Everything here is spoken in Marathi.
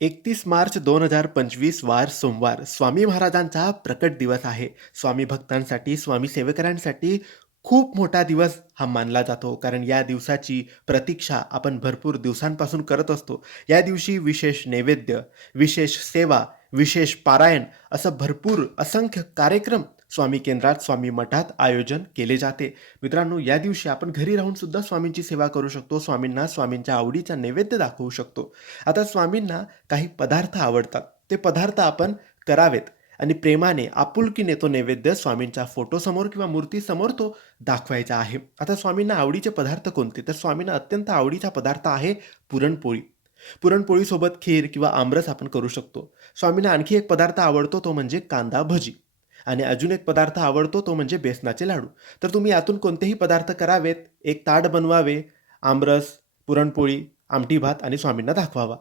एकतीस मार्च दोन हजार पंचवीस वार सोमवार. स्वामी महाराजांचा प्रकट दिवस आहे. स्वामी भक्तांसाठी स्वामी सेवेकरांसाठी खूप मोठा दिवस हा मानला जातो. कारण या दिवसाची प्रतीक्षा आपण भरपूर दिवसांपासून करत असतो. या दिवशी विशेष नैवेद्य विशेष सेवा विशेष पारायण असं भरपूर असंख्य कार्यक्रम स्वामी केंद्रात स्वामी मठात आयोजन केले जाते. मित्रांनो या दिवशी आपण घरी राहून सुद्धा स्वामींची सेवा करू शकतो. स्वामींना स्वामींच्या आवडीचा नैवेद्य दाखवू शकतो. आता स्वामींना काही पदार्थ आवडतात. ते पदार्थ आपण करावेत आणि प्रेमाने आपुलकीने तो नैवेद्य स्वामींच्या फोटोसमोर किंवा मूर्तीसमोर तो दाखवायचा आहे. आता स्वामींना आवडीचे पदार्थ कोणते? तर स्वामींना अत्यंत आवडीचा पदार्थ आहे पुरणपोळी. पुरणपोळीसोबत खीर किंवा आमरस आपण करू शकतो. स्वामींना आणखी एक पदार्थ आवडतो तो म्हणजे कांदा भजी. आणि अजून एक पदार्थ आवडतो तो म्हणजे बेसनाचे लाडू. तर तुम्ही यातून कोणतेही पदार्थ करावेत? एक ताट बनवावे आमरस पुरणपोळी आमटी भात आणि स्वामींना दाखवावा.